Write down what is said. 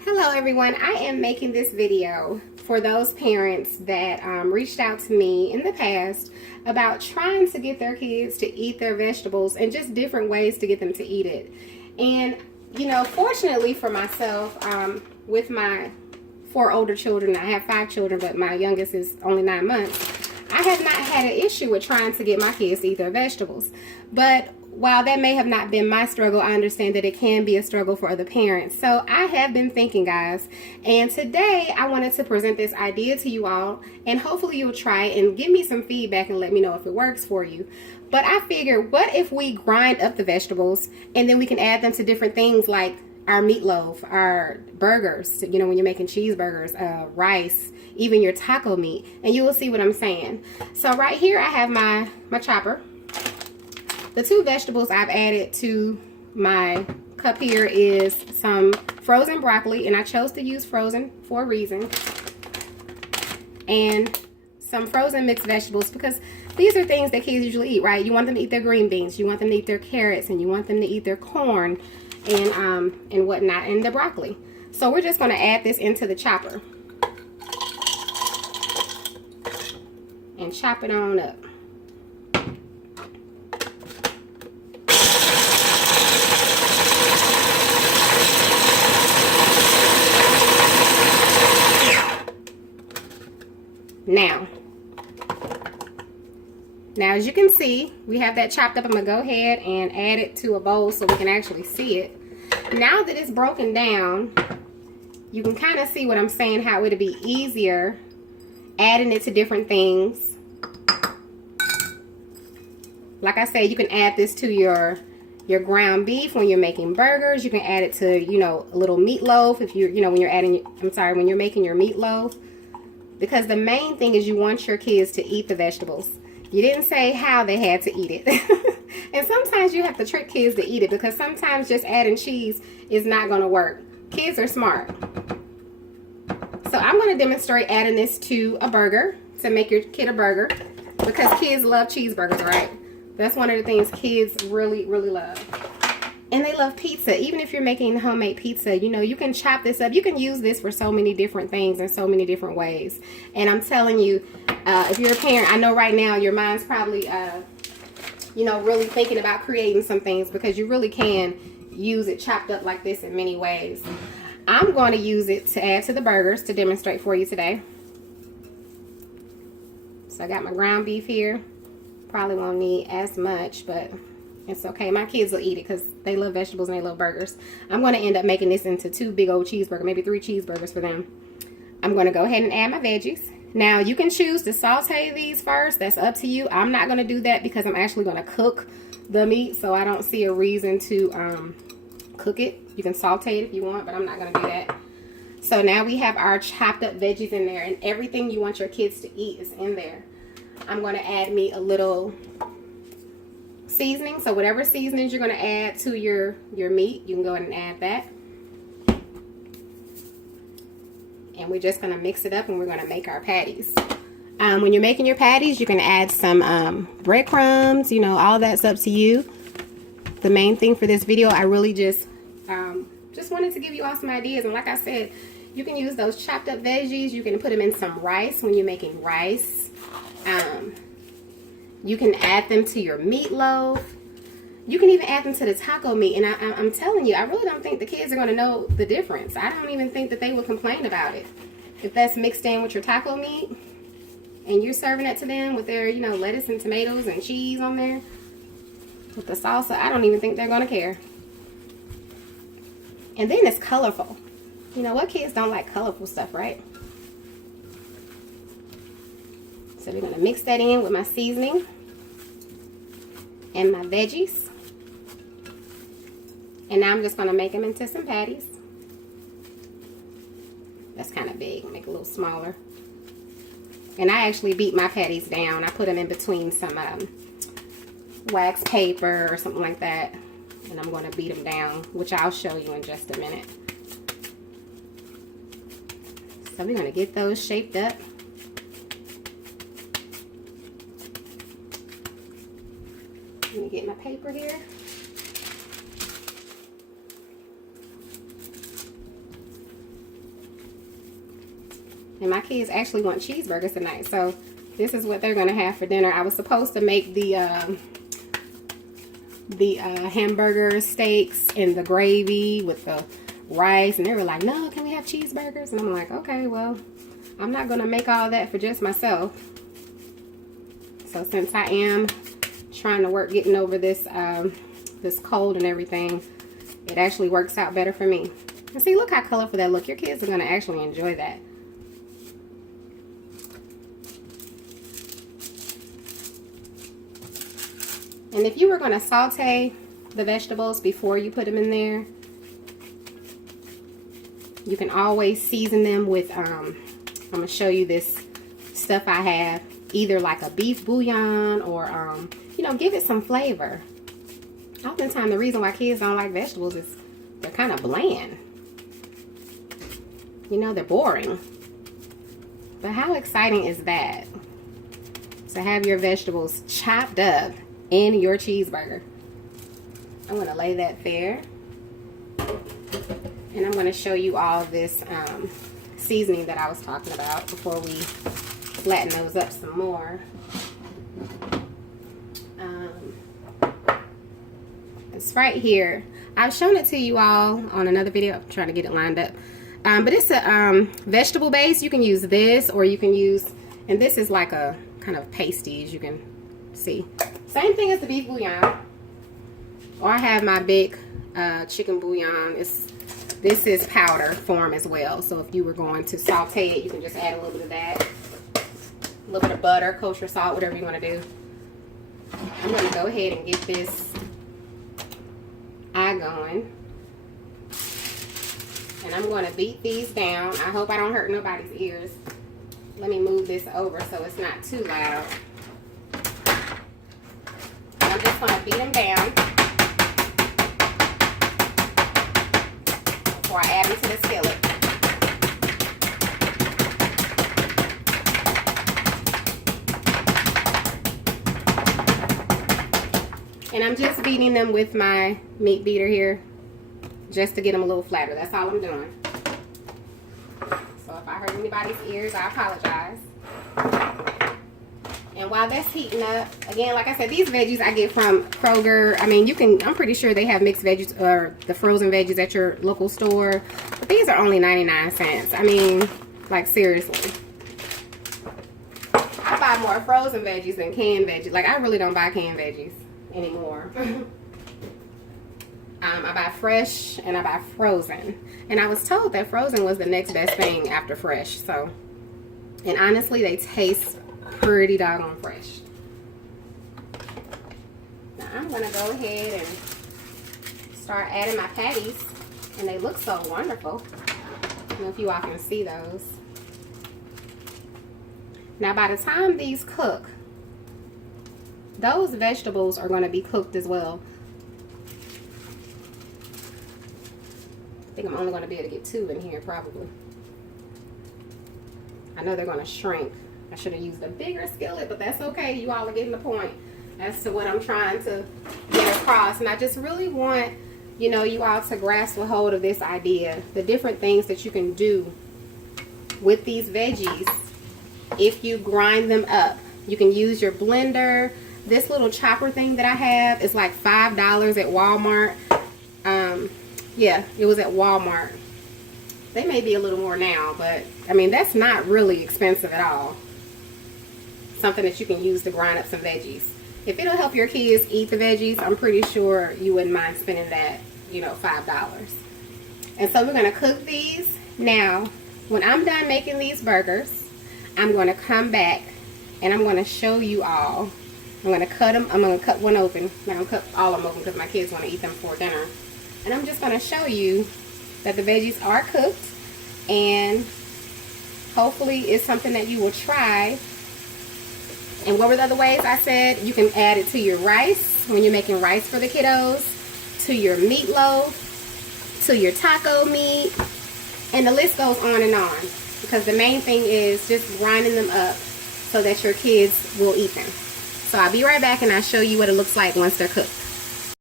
Hello everyone, I am making this video for those parents that reached out to me in the past about trying to get their kids to eat their vegetables and just different ways to get them to eat it. And you know, fortunately for myself, with my 4 older children, I have 5 children, but my youngest is only 9 months. I have not had an issue with trying to get my kids to eat their vegetables. But while that may have not been my struggle, I understand that it can be a struggle for other parents. So I have been thinking, guys, and today I wanted to present this idea to you all, and hopefully you'll try it and give me some feedback and let me know if it works for you. But I figured, what if we grind up the vegetables and then we can add them to different things like our meatloaf, our burgers, you know, when you're making cheeseburgers, rice, even your taco meat, and you will see what I'm saying. So right here I have my chopper. The 2 vegetables I've added to my cup here is some frozen broccoli, and I chose to use frozen for a reason, and some frozen mixed vegetables because these are things that kids usually eat, right? You want them to eat their green beans, you want them to eat their carrots, and you want them to eat their corn and whatnot, and the broccoli. So we're just going to add this into the chopper and chop it on up. Now as you can see, we have that chopped up. I'm going to go ahead and add it to a bowl so we can actually see it. Now that it's broken down, you can kind of see what I'm saying, how it'll be easier adding it to different things. Like I said, you can add this to your ground beef when you're making burgers. You can add it to, you know, a little meatloaf if you're, you know, when you're making your meatloaf. Because the main thing is you want your kids to eat the vegetables. You didn't say how they had to eat it. And sometimes you have to trick kids to eat it because sometimes just adding cheese is not going to work. Kids are smart. So I'm going to demonstrate adding this to a burger to make your kid a burger because kids love cheeseburgers, right? That's one of the things kids really, really love. And they love pizza. Even if you're making homemade pizza, you know, you can chop this up. You can use this for so many different things in so many different ways. And I'm telling you, if you're a parent, I know right now your mind's probably, you know, really thinking about creating some things because you really can use it chopped up like this in many ways. I'm going to use it to add to the burgers to demonstrate for you today. So I got my ground beef here. Probably won't need as much, but it's okay. My kids will eat it because they love vegetables and they love burgers. I'm going to end up making this into 2 big old cheeseburgers, maybe 3 cheeseburgers for them. I'm going to go ahead and add my veggies. Now, you can choose to saute these first. That's up to you. I'm not going to do that because I'm actually going to cook the meat, so I don't see a reason to cook it. You can saute it if you want, but I'm not going to do that. So now we have our chopped up veggies in there, and everything you want your kids to eat is in there. I'm going to add me a little seasoning. So whatever seasonings you're going to add to your meat, you can go ahead and add that. And we're just going to mix it up and we're going to make our patties. When you're making your patties, you can add some breadcrumbs, you know, all that's up to you. The main thing for this video, I really just wanted to give you all some ideas. And like I said, you can use those chopped up veggies. You can put them in some rice when you're making rice. You can add them to your meatloaf. You can even add them to the taco meat. And I'm telling you, I really don't think the kids are going to know the difference. I don't even think that they will complain about it. If that's mixed in with your taco meat and you're serving it to them with their, you know, lettuce and tomatoes and cheese on there with the salsa, I don't even think they're going to care. And then it's colorful. You know what, kids don't like colorful stuff, right? So we're going to mix that in with my seasoning and my veggies. And now I'm just going to make them into some patties. That's kind of big. Make it a little smaller. And I actually beat my patties down. I put them in between some wax paper or something like that. And I'm going to beat them down, which I'll show you in just a minute. So we're going to get those shaped up. Let me get my paper here. And my kids actually want cheeseburgers tonight, so this is what they're gonna have for dinner. I was supposed to make the hamburger steaks and the gravy with the rice, and they were like, no, can we have cheeseburgers? And I'm like, okay, well, I'm not gonna make all that for just myself. So since I am trying to work getting over this this cold and everything, it actually works out better for me. And see, look how colorful that look. Your kids are gonna actually enjoy that. And if you were going to saute the vegetables before you put them in there, you can always season them with, I'm going to show you this stuff I have, either like a beef bouillon or, you know, give it some flavor. Oftentimes the reason why kids don't like vegetables is they're kind of bland. You know, they're boring. But how exciting is that? To have your vegetables chopped up in your cheeseburger. I'm going to lay that there. And I'm going to show you all this seasoning that I was talking about before we flatten those up some more. It's right here. I've shown it to you all on another video. I'm trying to get it lined up. But it's a vegetable base. You can use this, or you can use, and this is like a kind of pasty, as you can see. Same thing as the beef bouillon. Or I have my big chicken bouillon. This is powder form as well. So if you were going to saute it, you can just add a little bit of that. A little bit of butter, kosher salt, whatever you want to do. I'm going to go ahead and get this eye going. And I'm going to beat these down. I hope I don't hurt nobody's ears. Let me move this over so it's not too loud. I'm just going to beat them down before I add them to the skillet. And I'm just beating them with my meat beater here, just to get them a little flatter. That's all I'm doing. So if I hurt anybody's ears, I apologize. And while that's heating up, again, like I said, these veggies I get from Kroger. I mean, I'm pretty sure they have mixed veggies or the frozen veggies at your local store. But these are only 99 cents. I mean, like, seriously. I buy more frozen veggies than canned veggies. Like, I really don't buy canned veggies anymore. I buy fresh and I buy frozen. And I was told that frozen was the next best thing after fresh. So, and honestly, they taste pretty doggone fresh. Now I'm going to go ahead and start adding my patties. And they look so wonderful. I don't know if you all can see those. Now by the time these cook, those vegetables are going to be cooked as well. I think I'm only going to be able to get 2 in here probably. I know they're going to shrink. I should have used a bigger skillet, but that's okay. You all are getting the point as to what I'm trying to get across. And I just really want, you know, you all to grasp a hold of this idea. The different things that you can do with these veggies if you grind them up. You can use your blender. This little chopper thing that I have is like $5 at Walmart. Yeah, it was at Walmart. They may be a little more now, but I mean, that's not really expensive at all. Something that you can use to grind up some veggies. If it'll help your kids eat the veggies, I'm pretty sure you wouldn't mind spending that, you know, $5. And so we're going to cook these. Now, when I'm done making these burgers, I'm going to come back and I'm going to show you all. I'm going to cut them. I'm going to cut one open. I'm going to cut all of them open because my kids want to eat them for dinner. And I'm just going to show you that the veggies are cooked, and hopefully it's something that you will try. And what were the other ways I said? You can add it to your rice when you're making rice for the kiddos, to your meatloaf, to your taco meat, and the list goes on and on. Because the main thing is just grinding them up so that your kids will eat them. So I'll be right back and I'll show you what it looks like once they're cooked.